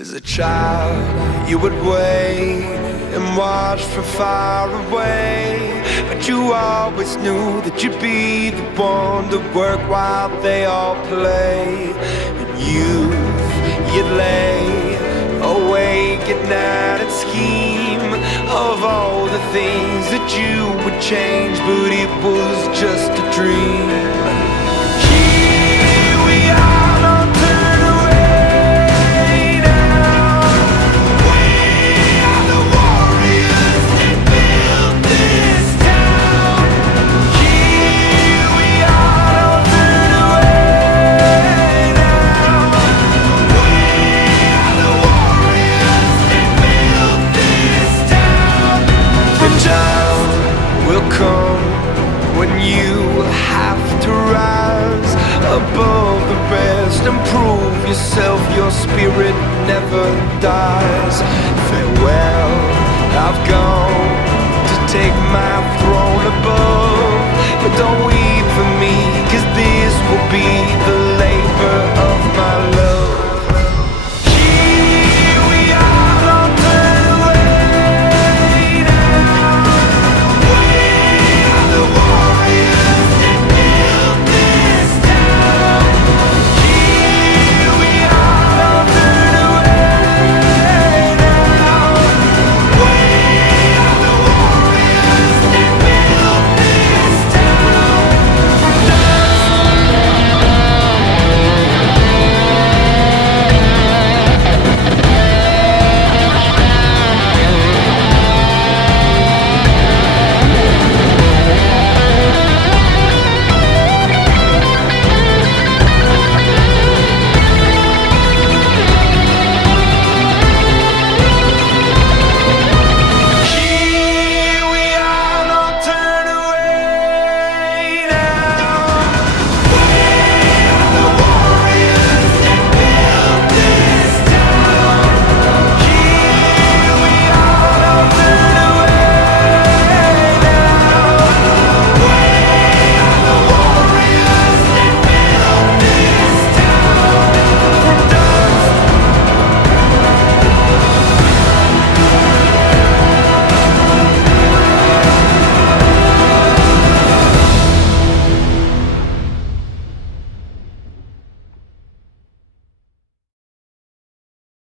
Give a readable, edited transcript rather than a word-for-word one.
As a child, you would wait and watch from far away, but you always knew that you'd be the one to work while they all play. In youth, you'd lay awake at night and scheme of all the things that you would change, but it was just a dream. When you have to rise above the rest and prove yourself, your spirit never dies. Farewell, I've gone to take my throne above, but don't weep for me, 'cause this will be the